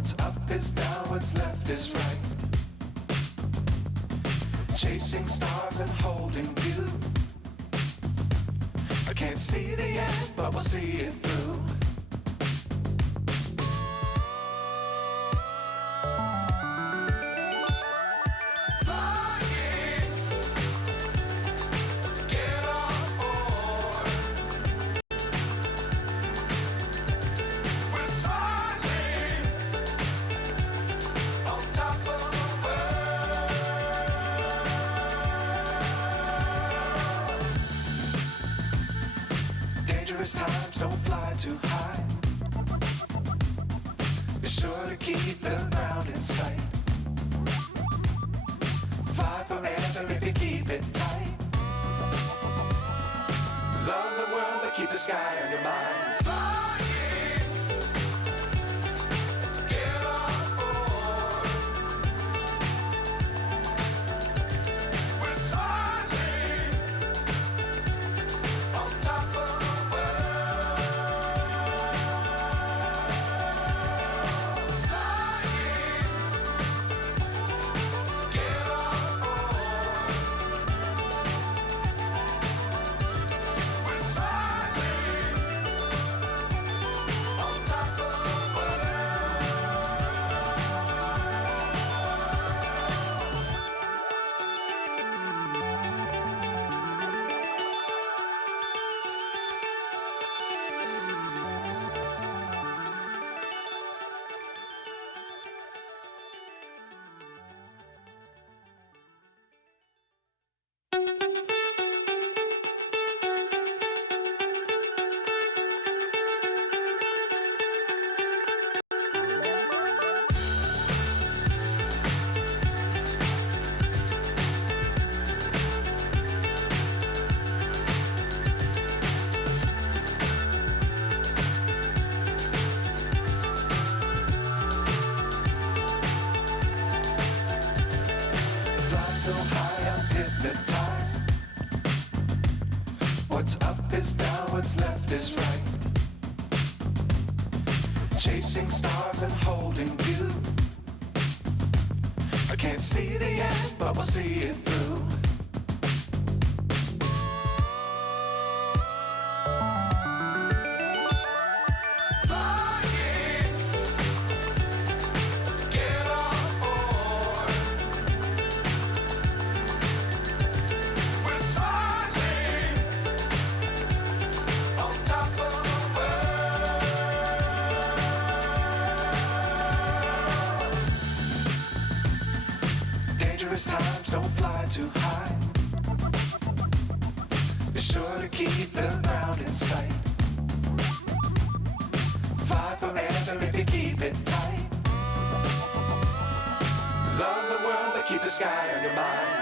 What's up is down, what's left is right. Chasing stars and holding you. I can't see the end, but we'll see it through. Times don't fly too high. Be sure to keep the ground in sight. Fly forever if you keep it tight. Love the world but keep the sky on your mind. So high I'm hypnotized. What's up is down, what's left is right. Chasing stars and holding you. I can't see the end, but we'll see it through. Times don't fly too high. Be sure to keep the ground in sight. Fly forever if you keep it tight. Love the world but keep the sky on your mind.